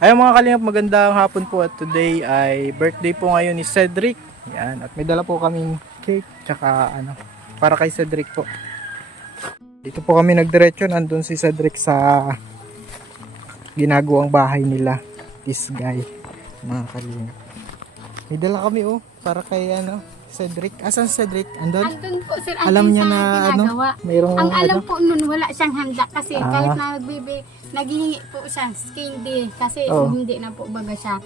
Ayun mga kalingap, magandang hapon po at today ay birthday po ngayon ni Cedric. Yan, at may dala po kaming cake tsaka para kay Cedric po. Dito po kami nagdiretso, nandun si Cedric sa ginagawang bahay nila. This guy, mga kalingap. May dala kami para kay Cedric. Asan si Cedric? Andun? Andun po, sir. Alam niya na ginagawa. mayroong Ang alam po nun, wala siyang handa kasi kahit Ah. na naghihingi po siya candy kasi Oh. hindi na po baga siya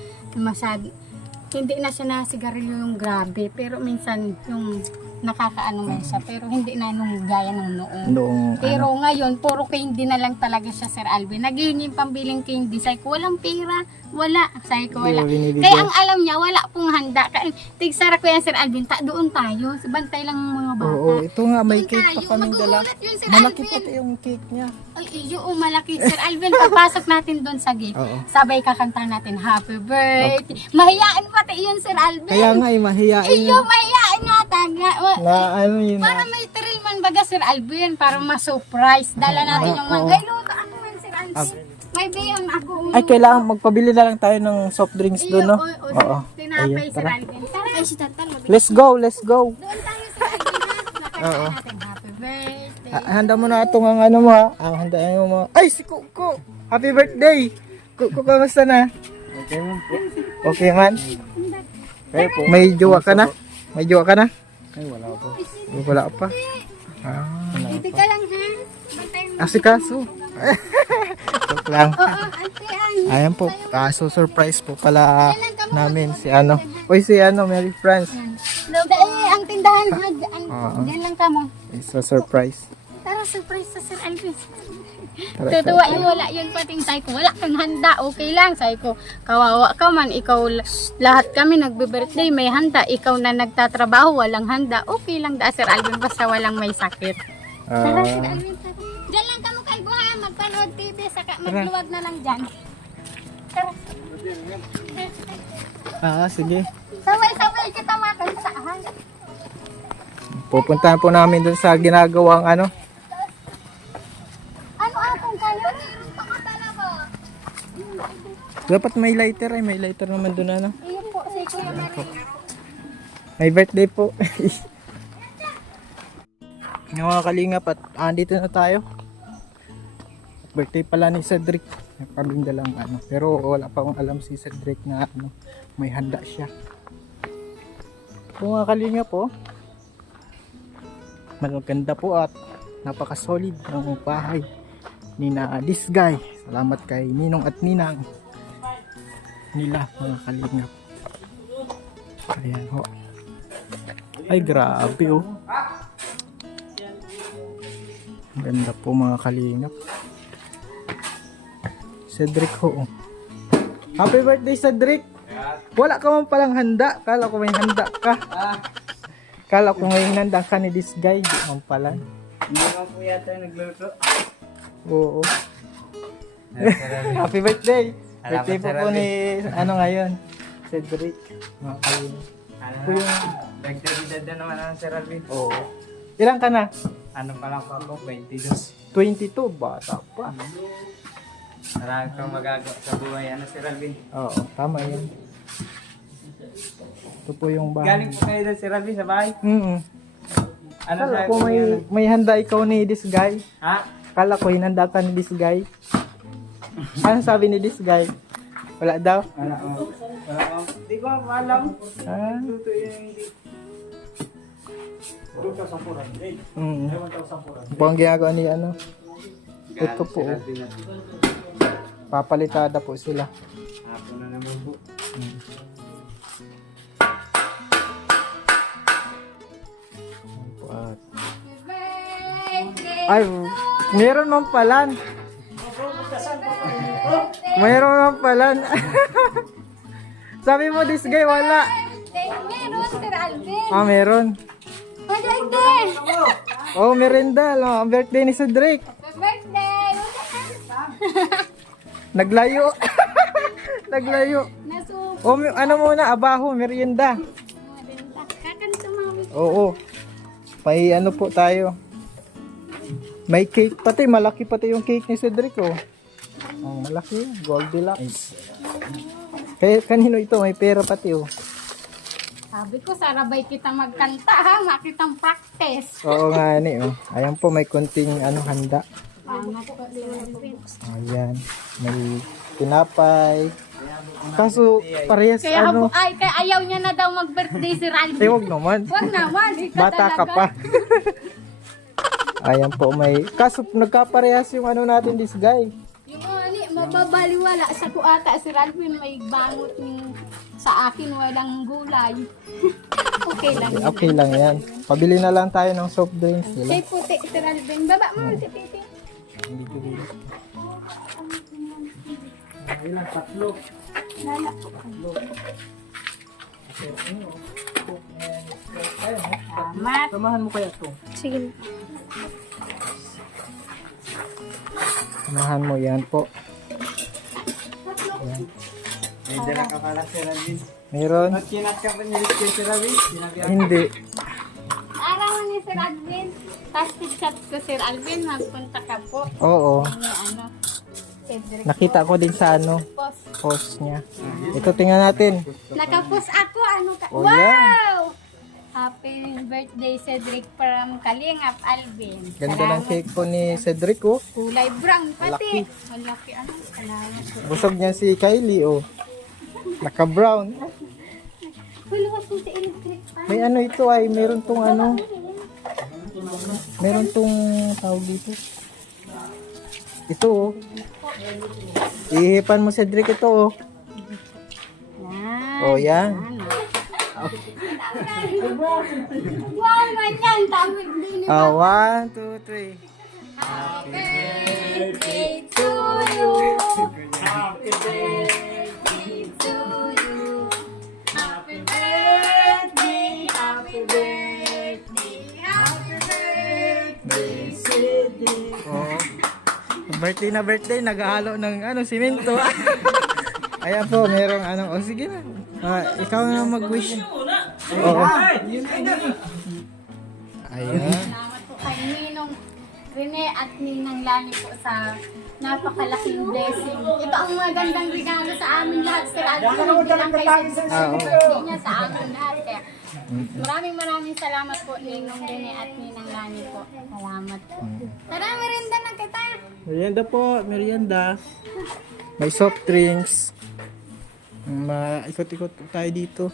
hindi na siya na sigarilyo yung grabe, pero minsan yung nakakaano man siya, pero hindi na nung gaya ng noon. noong Pero ngayon, puro candy na lang talaga siya, Sir Alvin. Naghihingi pambiling candy. Sabi ko, walang pera. Wala. Sabi ko, wala. binibigyan. Kaya ang alam niya, wala pong handa. Tigsara ko yan, Sir Alvin. Doon tayo. Bantay lang ang mga bata. Oo, ito nga may Doon cake pa tayo. kaming dala. Magugulat yun, Sir Malaki Alvin. pati yung cake niya. Ay, iyo, malaki. Sir Alvin, papasok natin doon sa gate. Oo. Sabay kakanta natin, happy birthday. Mahiyaan pati yun, Sir Alvin. Kaya nga mahihiyain. Iyo, mahiyaan nga, taga. Na ano yun Para may thrill man baga, Sir Alvin, para ma-surprise. Dala natin yung mga luto. Ano man, Sir Alvin? May bayon ako. Ay, kailangan magpabili na lang tayo ng soft drinks doon, no? Oo. Tinapay, Ayun, Sir tara. Alvin. Tara. Ay, si Tantan. Let's go, let's go. Doon tayo, Sir Alvin. Nakanta Oo. natin, happy birthday. Handa mo na itong ang ano mo, ha? Handa mo. Ay, si Kuko! Happy birthday! Kuko, kamusta na? Okay man po. Okay man? Kayo po. May jowa ka na? May jowa ka na? Ay, wala po. Wala pa. Ah, Dito ka lang, ha? Bantay mo. asikaso. Joke lang. Oo, ate, Ayan po, surprise po pala namin si Uy, si Mary France. Ang tindahan, ha? Oo. Diyan lang ka mo. It's a surprise. Tara, surprise sa Sir Alvin. Tara, Tutuwa yung wala yun pating sabi ko, wala kang handa, okay lang. Sabi ko, kawawa ka man, ikaw, lahat kami nagbe-birthday, may handa. Ikaw na nagtatrabaho, walang handa, okay lang da, Sir Alvin, basta walang may sakit. Tara, Sir Alvin, tara. Diyan lang ka mo kay Buha, magpanood TV, saka magluwag na lang dyan. Tara. sige. Sabay-sabay kita makansahan. Pupuntahan po namin dun sa ginagawang Ano atong kayo? Dapat may lighter may lighter naman dun Iyon po, si Kuya Maria. May birthday po. Yung mga kalingap at andito na tayo. Birthday pala ni Cedric. Pabinda lang pero wala pa akong alam si Cedric na may handa siya. Yung mga kalingap maganda po at napaka-solid ng bahay ni na this guy. Salamat kay Ninong at Ninang nila, mga kalingap. Ayan ho. Ay, grabe Ganda po, mga kalingap. Cedric ho. Happy birthday, Cedric! Wala ka man palang handa. Kala ko may handa ka. Kala ko may handa ka ni this guy. Di man pala. Hindi naman po yata yung nagluto. Oo. Happy birthday! Salamat, Birthday po Sir po Alvin. ni ngayon? Cedric. Mga kalingap. Po yung... Nagdagdag na naman ang Sir Alvin. Oo. Ilan ka na? Ano pa lang po ako? 22. 22. Bata pa. Marami kang magagawa sa buhay. Ano Sir Alvin? Oo, tama yun. Ito po yung bahay. Galing po kayo doon Sir Alvin sa bahay? Mm-mm. Ano Kala sabi ko ko yun? may handa ikaw ni this guy. Ha? Kala ko hinanda ka ni this guy. Ano sabi ni this guy? Wala daw? Wala ko. Wala ko. Hindi ko alam. Ah. Luto yun hindi. Luto sa puran. Ito po ang ginagawa ni Ito po. Sir Alvin na. Papalitada po sila. Hapon na naman po. Ayan po, at... Ay, meron ng palan. Meron ng palan. Sabi mo this guy wala. Meron, Sir Alvin. Meron. Birthday! Oh, merenda. Ang birthday ni Cedric. Birthday! Naglayo. Naglayo. Nasubo. Oh, ano muna, abaho, merienda. Kakanta mami. Oo. May po tayo. May cake pati, malaki pati yung cake ni Cedric Oh, malaki. Goldilocks. Kaya kanino ito? May pera pati oh. Sabi ko, sarabay kita magkanta ha, makitang practice. Oo nga ni oh. Ayan po may konting handa. Salamat po, Sir Alvin. Ayan. May tinapay. Kaso parehas Kaya, kaya ayaw niya na daw mag-birthday si Alvin. Huwag naman. Huwag naman, ikaw Bata ka talaga. pa. Ayan po may. Kaso nagkaparehas yung natin this guy. Yung mababaliwala sa kuata si Alvin, may bangot yung sa akin, walang gulay. Okay lang yun. Okay lang yan. Pabili na lang tayo ng soft drinks. Say puti, si Alvin. Baba mo, si Titi. Dito dito. Ilan? Tatlo. Lala. Salamat. Samahan mo kaya ito. Sige. Samahan mo yan po. Ayan. May dala ka pala, Sir Alvin. Meron? Kinat ka pa nilit kay Sir Alvin? Sinabi ako. Hindi. Araw ni Sir Alvin. Tapos chat ko Sir Alvin, magpunta ka po. Oo. May Cedric Nakita ko din sa post. post niya. Ito tingnan natin. Nakapost ako, Oh, wow! yan. Happy birthday Cedric from Kalingap Alvin. Ganda ng cake po ni Cedric oh. Kulay brown Malaki. pati. Malaki salamat po. Busog niya si Kylie oh. Naka-brown. Huluwas mo si electric pa. May ito ay meron tong meron tong tawag dito. Ito oh. Ihipan mo Cedric ito oh. Yan. Oh yan. Wow, ganyan. Tawag din ni 1, 2, 3. Happy birthday to you. Happy birthday to you. Happy birthday, happy birthday, happy birthday, Cedric. Oh. Birthday na birthday, naghahalo ng simento. Ayan po, merong oh sige na. Ikaw na mag-wish. Oo. Ayan. Salamat po kay Ninong Rene at Ninang Lani po sa napakalaking blessing. Ito ang magandang regalo sa amin lahat, Sir Alvin. Hindi lang kay Sir Oo. birthday niya sa amin lahat. Kaya maraming salamat po Ninong Rene at Ninang Lani po. Salamat po. Tara, merienda na kita. Merienda po, merienda. May soft drinks. Ikot-ikot tayo dito.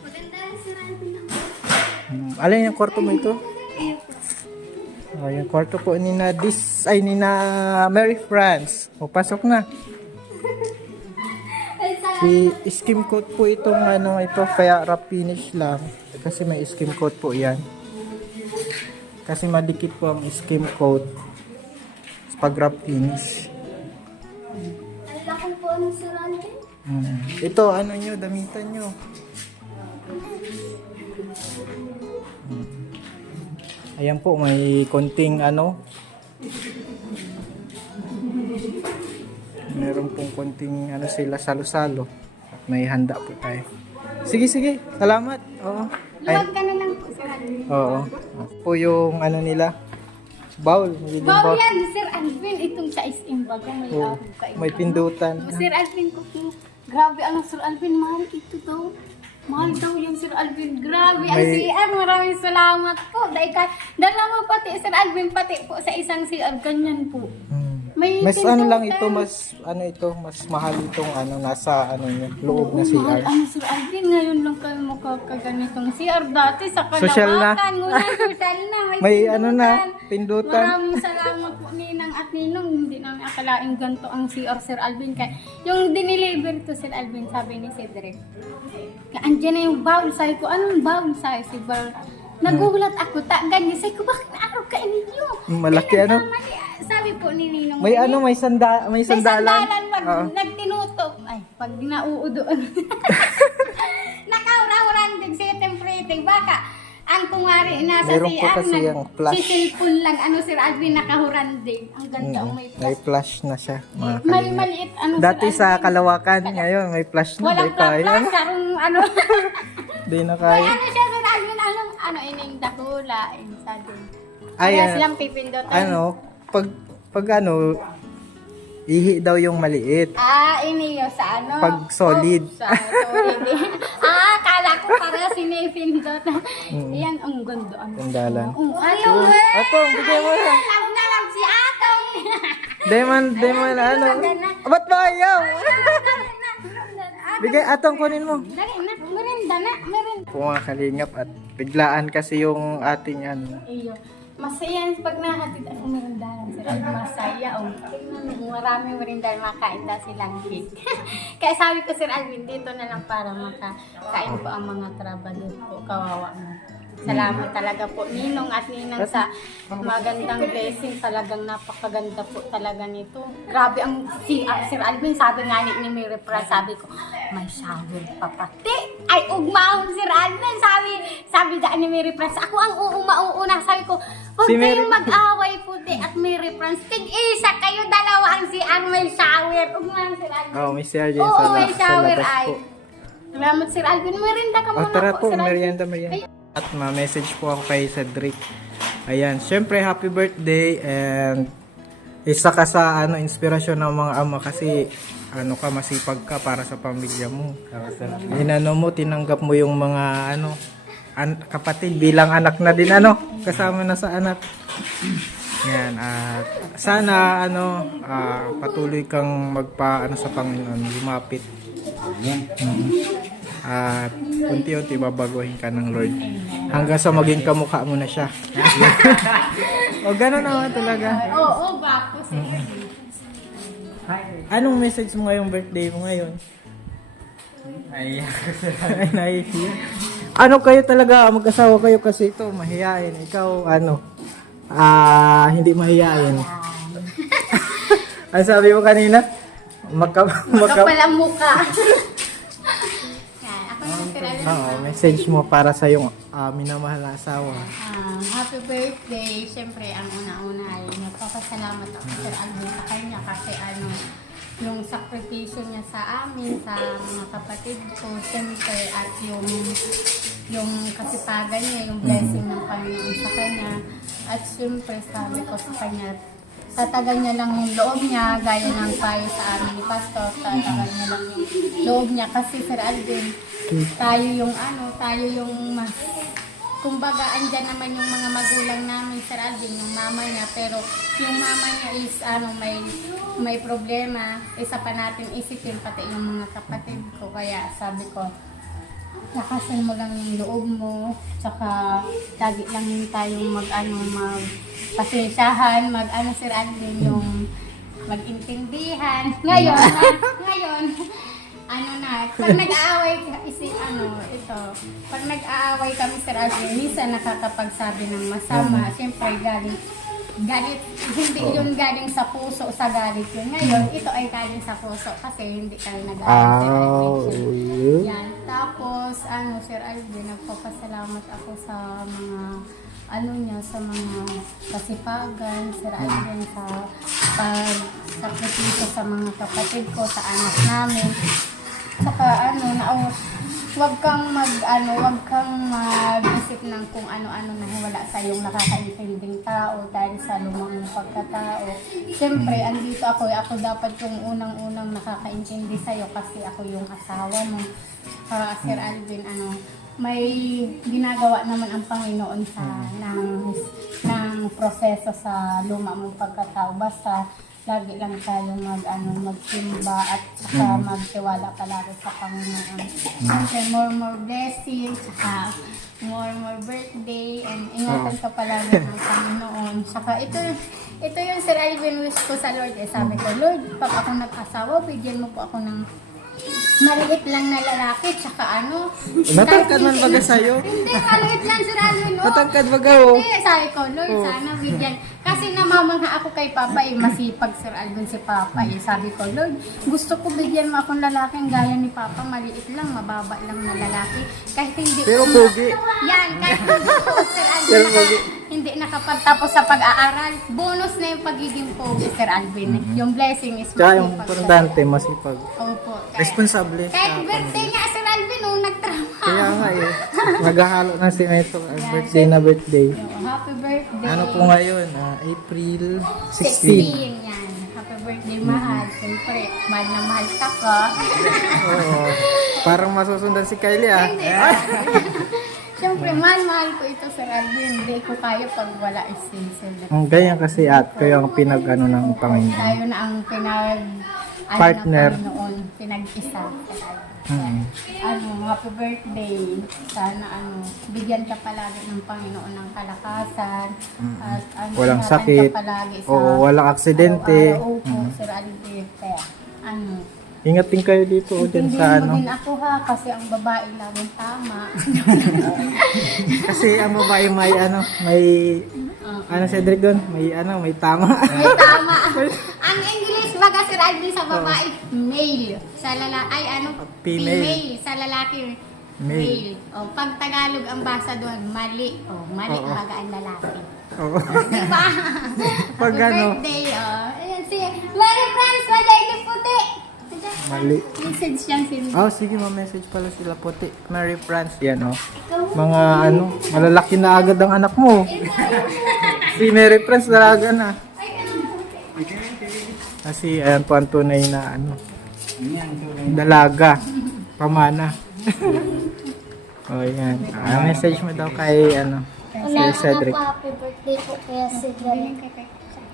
Maganda, Sir Alvin. Alin yung kwarto mo ito? Oh, yung kwarto po ni na Mary France. O, pasok na. Si skim coat po itong ito, kaya wrap finish lang. Kasi may skim coat po yan. Kasi madikit po ang skim coat pag wrap finish. Ang lakong po ng Sir Alvin. Ito, nyo, damitan nyo. Ayan po, may konting meron pong konting sila salo-salo. May handa po tayo. Sige, salamat. Oo. Luwag ka na lang po, Sir Alvin. Oo. Po yung nila. Bowl. Wow, yan, Sir Alvin. Itong sa isimbaga, may Oo. ako kayo. May pindutan. Sir Alvin ko po. Grabe, Sir Alvin, mahal ito daw. Mahal daw yung Sir Alvin. Grabe, ang May- CR. Maraming salamat po. Dahil dalawa pati, Sir Alvin, pati po sa isang CR. Ganyan po. May Mas pindutan. lang ito, mas mahal itong nasa niya, loob na Mahal, CR. Sir Alvin, ngayon lang kayo makakaganitong CR. Dati sa Social na. Kalawakan. Ngunit social na. May pindutan. pindutan. Maraming salamat po Ninang at Ninong. Hindi namin akalaing ganito ang CR Sir Alvin. Kaya yung diniliver to Sir Alvin, sabi ni Cedric. Andiyan na yung bowl. Sabi ko, anong bowl? Sabi si Bar. Nagulat ako. Ganyan. Sabi ko, bakit naaraw ka ninyo? Malaki Sabi po ni Ninong. May may May sandalan. sandalan pag Oo. nagtinutok. Ay, pag nauudoon. Nakauraw-uran din siya temprete. Baka, ang kumari nasa Meron po CR, kasi yung flash. sisilpon lang, Sir Alvin, nakahuranding. Ang ganda, may May flash. flash na siya. Mga May kalingap. maliit, Dati Sir sa Alvin. Kalawakan, ngayon may flash na. Walang Di kaya. flash, karong Di na May kaya. siya, Sir Alvin, ining dakula, sa din. Kaya Ay, silang pipindutan. pag ihi daw yung maliit. Iniyo sa ano? Pag solid. Sa solid. Kala ko para sinipindot. Yan, ang ganda. Gandalan. Atong, Atong, bigay mo na. Love na lang si Atong. Diamond, Ba't ba ayaw? Bigay, Atong, kunin mo. Dali na, merinda na, merinda. Po mga kalingap at biglaan kasi yung ating Iyo. Masaya pag nahatid ako merindahan sila. Masaya. Tingnan mo, maraming merindahan makain na silang cake. Kaya sabi ko, Sir Alvin, dito na lang para makakain po ang mga trabador po. Kawawa na. Salamat talaga po, Ninong at Ninang, sa magandang blessing. Talagang napakaganda po talaga nito. Grabe ang Sir Alvin, sabi nga ni Mary Pras, sabi ko, may shower pa pati. Ay, ugmaon Sir Alvin, sabi daan ni Mary Pras, ako ang uuna. Sabi ko, huwag Si Mary- kayong mag-away po at Mary Pras. Tig-isa kayo, dalawa ang may shower. Ugmaon Sir Alvin. may CR dyan Oo, sa, may sa shower labas ay. po. Salamat Sir Alvin, merinda ka muna Tara po, Sir Alvin. merienda. At ma-message po ako kay Cedric. Ayan, syempre happy birthday and isa ka sa inspirasyon ng mga ama kasi masipag ka para sa pamilya mo. Tinanggap mo yung mga kapatid bilang anak na din kasama na sa anak. Yan, at sana patuloy kang sa Panginoon, lumapit. At unti-unti babaguhin ka ng Lord hanggang sa maging kamukha mo na siya. O gano'n naman talaga. Oo, bako Sir Anong message mo ngayong birthday mo ngayon? Ay, nahihiya. Kayo talaga, mag-asawa kayo kasi ito, mahihain. Ikaw, hindi mahihain. Ano sabi mo kanina? Makapalang mukha. Ako naman Sir Alvin. Oo, message mo para sa yung minamahal na asawa. Happy birthday. Siyempre, ang una-una ay nagpapasalamat ako Sir Alvin sa kanya kasi yung sakripisyo niya sa amin, sa mga kapatid ko, siyempre, at yung kasipagan niya, yung blessing ng Panginoon sa kanya. At siyempre, sabi ko sa kanya, tatagal niya lang yung loob niya, gaya ng payo sa amin ni Pastor, tatagal niya lang yung loob niya. Kasi Sir Alvin, tayo yung mas, kumbaga, andyan naman yung mga magulang namin, Sir Alvin, yung mama niya, pero yung mama niya is, may problema, isa pa natin isipin, pati yung mga kapatid ko, kaya sabi ko, lakasan mo lang yung loob mo, tsaka lagi lang yun tayong magpasensyahan, Sir Alvin, yung mag-intindihan. Ngayon, pag nag-aaway pag nag-aaway kami Sir Alvin, minsan nakakapagsabi ng masama, siyempre galit, hindi yun galing sa puso, sa galit yun. Ngayon, ito ay galing sa puso kasi hindi kami nag-aaway Sir Alvin. Yan. Tapos, Sir Alvin, nagpapasalamat ako sa mga sa mga kasipagan, Sir Alvin, sa pagsakripisyo sa mga kapatid ko, sa anak namin. Saka wag kang mag-isip ng kung ano-ano na wala sa iyong nakakaintinding tao dahil sa lumang pagkatao. Siyempre, andito ako dapat yung unang-unang nakakaintindi sa iyo kasi ako yung asawa mo. Sir Alvin, may ginagawa naman ang Panginoon ng proseso sa luma mong pagkatao. Basta lagi lang tayo magsimba at saka magtiwala palagi sa Panginoon. Siyempre, more blessings, more birthday, and ingatan ka palagi ng Panginoon. Saka ito yung Sir Alvin wish ko sa Lord. Sabi ko, Lord, pag ako nag-asawa, bigyan mo po ako ng maliit lang na lalaki, tsaka Matangkad man baga sa'yo? Hindi, maliit lang Sir Alvin. Matangkad baga Hindi, sabi ko, Lord, sana bigyan. Kasi namamangha ako kay Papa, masipag Sir Alvin si Papa. Sabi ko, Lord, gusto ko bigyan mo akong lalaking gaya ni Papa, maliit lang, mababa lang na lalaki. Kahit hindi Pero pogi. Yan, kahit hindi po, Sir Alvin, hindi nakapagtapos sa pag-aaral. Bonus na yung pagiging pogi, Sir Alvin. Yung blessing is Tsaka yung masipag. importante, masipag. Opo. Responsable. Kahit birthday nga, Sir Alvin, nagtrabaho. Kaya nga eh. Maghahalo ng simento ang birthday na birthday. Happy birthday. Ano po ngayon? April 16. 16 yan. Happy birthday, mahal. Siyempre, mahal na mahal ka ko. Oo. Parang masusundan si Kylie ah. Siyempre, mahal ko ito, Sir Alvin. Hindi ko kaya pag wala isin-sin. Ang ganyan kasi at kayo ang pinag-ano ng Panginoon. Tayo na ang Partner. ng Panginoon, pinag-isa. Hmm. Happy birthday. Sana bigyan ka palagi ng Panginoon ng kalakasan. At Walang ingatan sakit. Ka palagi sa Oo, walang aksidente. araw-araw. Opo, Sir Alvin. Kaya, Ingat din kayo dito o dyan hindi sa mo ano. din ako ha, kasi ang babae laging tama. Kasi ang babae may Cedric doon? May tama. May tama. Ang English baga Sir Alvin sa babae, male. Sa lalaki, female. Sa lalaki, male. O, pag Tagalog ang basa doon, mali. O, mali Oo. baga ang lalaki. Oo. Diba? Pag Happy ano? birthday, Ayan si Mary France, wala ito puti. Mali. Message siyang sin. Oh, sige, ma-message pala sila puti. Mary France, yan oh. Mga malalaki na agad ang anak mo. Si Mary France dalaga na. Kasi ayan po ang tunay na dalaga. Pamana. Oh, yan. Message mo daw kay si Cedric. Happy birthday po kaya Cedric.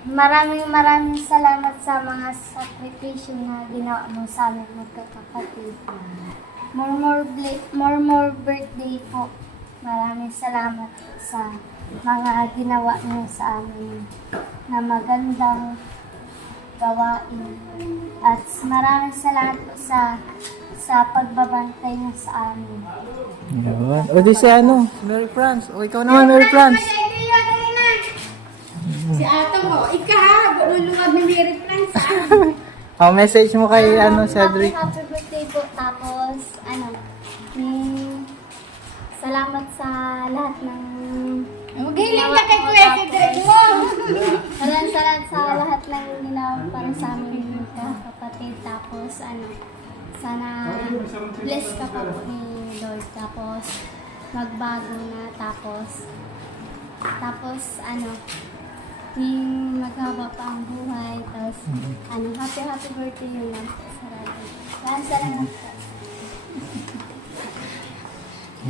Maraming salamat sa mga sakripisyo na ginawa mo sa amin magkakapatid. More birthday po. Maraming salamat sa mga ginawa niyo sa amin na magandang gawain. At maraming salamat po sa pagbabantay niyo sa amin. Yun. O di si Mary France. O ikaw naman, Mary France. Si Ato mo, lulungad ni Mary France. O message mo kay Cedric. Happy birthday po. Tapos, salamat sa lahat ng Maghiling ka kay Kuya Cedric mo. maraming salamat sa lahat ng ginawa para sa amin kapatid. Tapos, sana bless ka pa po ni Lord. Tapos, magbago na. Tapos, yung maghaba pa ang buhay. Tapos, happy birthday yun lang po sa lahat. Maraming salamat po.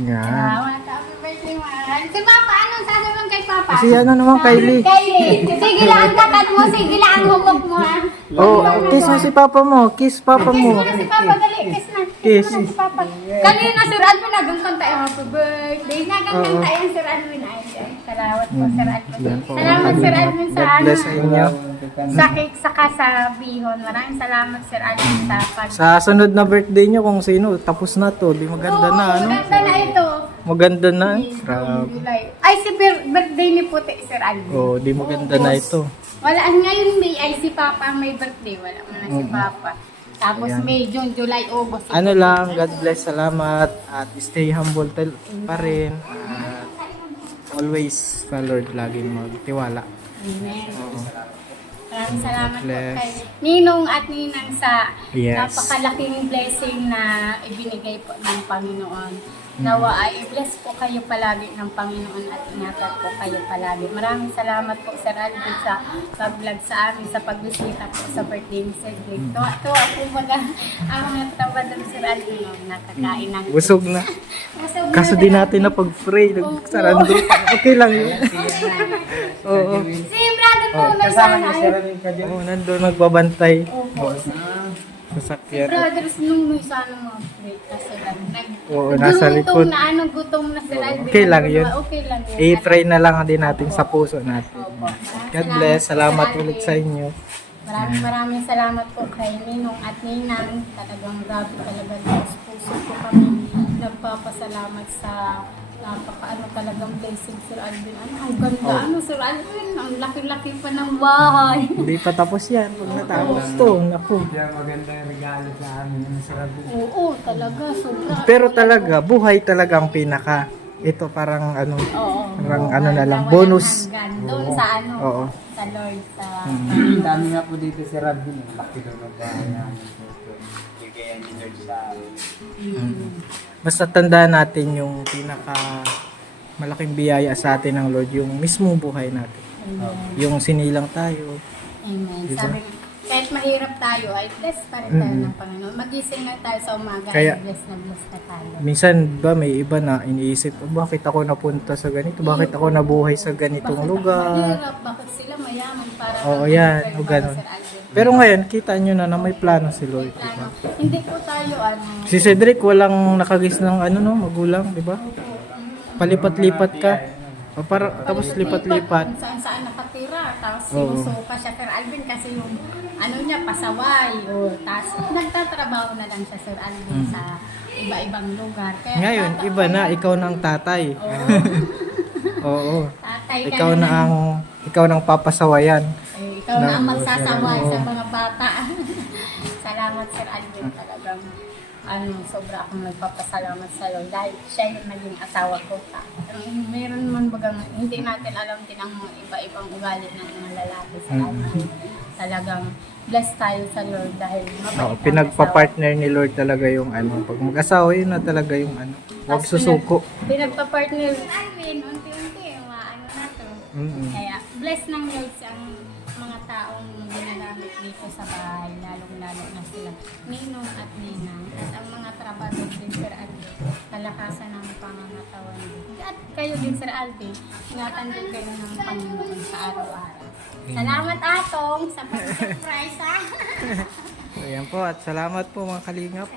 Yan. Salamat, happy birthday, mahal. Si Papa, anong sasabihin kay Papa? Si naman, Kylie. Kylie, sige lang ang tatat mo, sige lang ang humok mo, ha? Oh, kiss mo si Papa mo. Kiss Papa Kiss mo. mo na si Papa, dali, kiss na. Kiss. Kiss mo na si Papa. Kanina, Sir Alvin, nagangkanta tayo, happy birthday. Nagangkanta yan, Sir Alvin. Ay, salamat po, Sir Alvin. Yan po. Salamat, Sir Alvin, sa God bless sa inyo. sa cake, saka sa bihon. Maraming salamat, Sir Alvin, sa pag... Sa sunod na birthday nyo, kung sino, tapos na to. Di maganda na, Maganda na ito. Maganda na. Grabe. July. Ay, si birthday ni Puti, Sir Alvin. Oh, di maganda na ito. Wala, ngayon May ay si Papa ang may birthday. Wala mo na si Papa. Tapos Ayan. May, June, July, August. Ano lang, God bless, salamat. At stay humble pa rin. At always sa Lord laging magtiwala. Amen. Maraming salamat po Bless. kay Ninong at Ninang sa Yes. napakalaking blessing na ibinigay po ng Panginoon. Nawa ay i-bless po kayo palagi ng Panginoon at ingatan po kayo palagi. Maraming salamat po, Sir Alvin, sa pag-vlog sa amin, sa pagbisita po sa birthday ni Cedric. Tuwa po baga ang mga tawad ng Sir Alvin, nakakain ng... Busog na. Busog na Kaso di natin napag-pray. Nagsarando. Okay lang yun. Oo. Si brother po, may sana ay... Oo, nandun nagbabantay. Opo. Sasakyan. Brothers, nung may sana mga plate kasi lang. Oo, nasa likod. Gutom na sila. Okay lang yun. Okay lang yun. I-pray na lang din natin sa puso natin. Opo. God bless. Salamat ulit sa inyo. Maraming salamat po kay Ninong at Ninang. Talagang grabe talaga sa puso ko kami. Nagpapasalamat sa talagang blessing, Sir Alvin. Ang ganda, Sir Alvin. Ang laki-laki pa ng bahay. Hindi pa tapos yan. Pag natapos to, naku. Maganda yung regalo sa amin ng sarado. Oo, talaga. Sobra. Pero talaga, buhay talaga ang pinaka. Ito parang Oo. parang na lang, bonus. Doon sa Oo. sa Lord, sa... Ang dami nga po dito si Rabin. Laki daw ng bahay namin. binigayan ni Lord sa amin. Basta tandaan natin yung pinaka malaking biyaya sa atin ng Lord, yung mismong buhay natin. Yung sinilang tayo. Amen. Diba? Sabi nga, kahit mahirap tayo, ay bless pa rin tayo ng Panginoon. Magising na tayo sa umaga, Kaya- ay bless na tayo. Minsan ba may iba na iniisip, "Oh, bakit ako napunta sa ganito? Bakit ako nabuhay sa ganitong Bakit lugar?" mahirap? Bakit sila mayaman para Oo, kami yan. pwede O, ba, ganun. Sir Alvin? Pero ngayon, kita nyo na may plano si Lord. Plano. Hindi po tayo, Si Cedric, walang nakagis ng magulang, di ba? Palipat-lipat ka. O, tapos lipat-lipat. Kung saan nakatira. Tapos Oo. sinusuka siya, Sir Alvin, kasi yung niya, pasaway. Tapos nagtatrabaho na lang siya, Sir Alvin, sa iba-ibang lugar. Kaya Ngayon, iba na, ikaw na ang tatay. Oo. Tatay ka Ikaw nang papasawayan. ikaw na ang magsasaway sa mga bata. Salamat, Sir Alvin, talagang sobra akong nagpapasalamat sa iyo dahil siya yung naging asawa ko. Meron man bagang hindi natin alam din ang mga iba-ibang ugali ng mga lalaki sa Alvin. Talagang blessed tayo sa Lord dahil mabait ang Pinagpa-partner ni Lord talaga yung pag mag-asawa, yun na talaga yung huwag susuko. Pinagpa-partner Alvin, unti-unti, na to. Mm-mm. Kaya blessed ng Lord ang mga taong ginagamit dito sa bahay, lalong-lalo na sila Ninong at Ninang. At ang mga trabador din, Sir Alvin, kalakasan ng pangangatawan din. At kayo din, Sir Alvin, ingatan din kayo ng Panginoon sa araw-araw. Salamat, Atong, sa pag-surprise, ha? So, yan po, at salamat po mga kalingap.